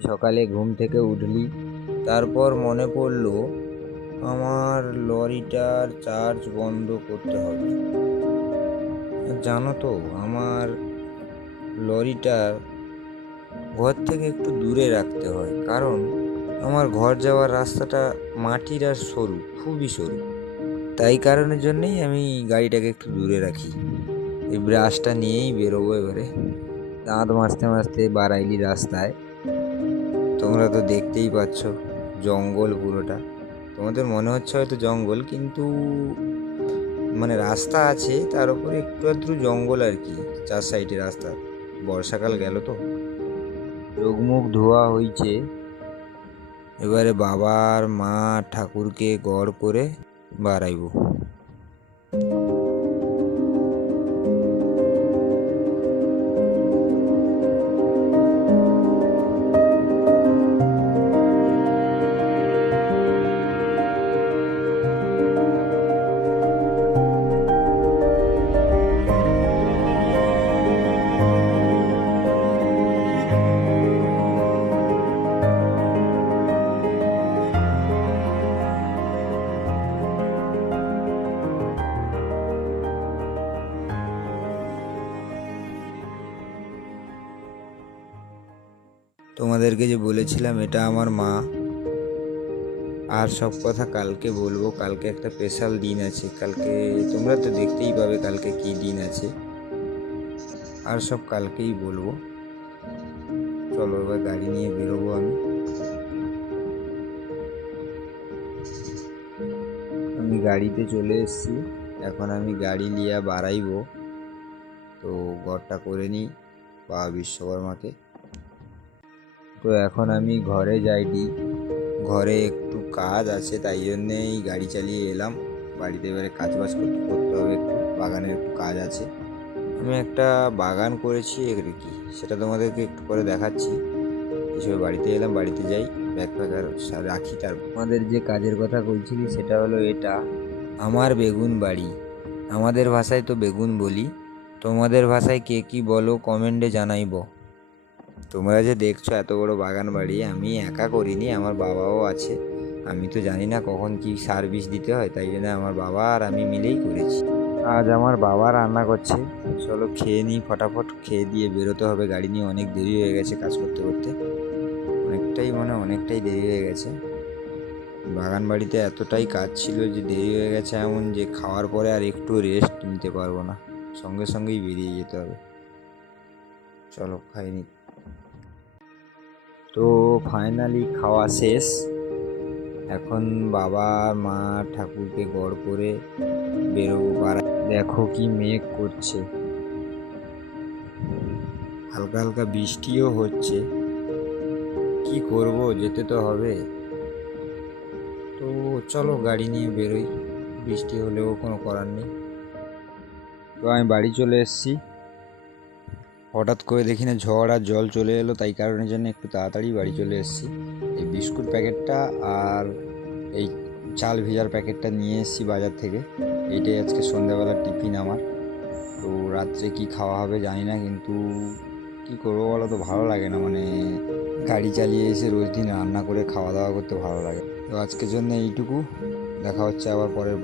সকালে ঘুম থেকে উঠলি। তারপর মনে পড়ল, আমার লরিটার চার্জ বন্ধ করতে হবে। জানো তো, আমার লরিটা ঘর থেকে একটু দূরে রাখতে হয়, কারণ আমার ঘর যাওয়ার রাস্তাটা মাটির আর সরু, খুবই সরু। তাই কারণের জন্যেই আমি গাড়িটাকে একটু দূরে রাখি। এই ব্রাশটা নিয়েই বেরোবো এবারে। দাঁত মাজতে মাজতে বারাইলি রাস্তায়। তোমরা তো দেখতেই পাচ্ছ জঙ্গল পুরোটা। তোমাদের মনে হচ্ছে হয়তো জঙ্গল, কিন্তু মানে রাস্তা আছে, তার উপরে একটু আধটু জঙ্গল আর কি, চার সাইডে রাস্তা। বর্ষাকাল গেল তো। চোখ মুখ ধোয়া হয়েছে এবারে বাবার মা ঠাকুরকে গড় করে বাড়াইব। তোমাদেরকে যে বলেছিলাম, এটা আমার মা। আর সব কথা কালকে বলব। কালকে একটা স্পেশাল দিন আছে। কালকে তোমরা তো দেখতেই পাবে কালকে কি দিন আছে। আর সব কালকেই বলব। চলো এবার গাড়ি নিয়ে বেরোবো আমি। আমি গাড়িতে চলে এসেছি। এখন আমি গাড়ি নিয়ে বাড়াইবো। তো ঘরটা করে নিই। বা বিশ্বকর্মাকে। তো এখন আমি ঘরে যাইনি। ঘরে একটু কাজ আছে, তাই জন্যেই গাড়ি চালিয়ে এলাম। বাড়িতে এবারে কাজ বাজ করতে করতে হবে একটু, বাগানের একটু কাজ আছে। আমি একটা বাগান করেছি আর কি, সেটা তোমাদেরকে একটু পরে দেখাচ্ছি। হিসেবে বাড়িতে এলাম, বাড়িতে যাই, ব্যাগ ফ্যাগ আর রাখি তার আমাদের যে কাজের কথা বলছিলি, সেটা হলো এটা। আমার বেগুন বাড়ি। আমাদের ভাষায় তো বেগুন বলি। তোমাদের ভাষায় কে কী বলো, কমেন্টে জানাইব। তোমরা যে দেখছ এত বড় বাগান বাড়ি, আমি একা করিনি, আমার বাবাও আছে। আমি তো জানি না কখন কি সার্ভিস দিতে হয়, তাই জন্য আমার বাবা আর আমি মিলেই করেছি। আজ আমার বাবা রান্না করছে। চলো খেয়ে নিই ফটাফট, খেয়ে দিয়ে বেরোতে হবে। গাড়ি নিয়ে অনেক দেরি হয়ে গেছে কাজ করতে করতে। অনেকটাই মানে অনেকটাই দেরি হয়ে গেছে। বাগান বাড়িতে এতটাই কাজ ছিল যে দেরি হয়ে গেছে এমন যে খাওয়ার পরে আর একটু রেস্ট নিতে পারব না। সঙ্গে সঙ্গেই বেরিয়ে যেতে হবে। চলো, খাই নি। তো ফাইনালি খাওয়া শেষ। এখন বাবা, মা ঠাকুরকে গড় করে বেরোবো। পাড়া দেখো কি মেঘ করছে। হালকা হালকা বৃষ্টিও হচ্ছে। কি করব, যেতে তো হবে। তো চলো গাড়ি নিয়ে বেরোই। বৃষ্টি হলেও কোনো করার নেই। তো আমি বাড়ি চলে এসেছি। হঠাৎ করে দেখি না ঝড় আর জল চলে এলো, তাই কারণের জন্য একটু তাড়াতাড়ি বাড়ি চলে এসেছি। এই বিস্কুট প্যাকেটটা আর এই চাল ভেজার প্যাকেটটা নিয়ে এসেছি বাজার থেকে। এইটাই আজকে সন্ধ্যাবেলার টিফিন আমার। তো রাত্রে কি খাওয়া হবে জানি না, কিন্তু কি করব বলো তো, ভালো লাগে না। মানে গাড়ি চালিয়ে এসে রোজ দিন রান্না করে খাওয়া দাওয়া করতে ভালো লাগে। তো আজকের জন্য এইটুকু। দেখা হচ্ছে আবার পরের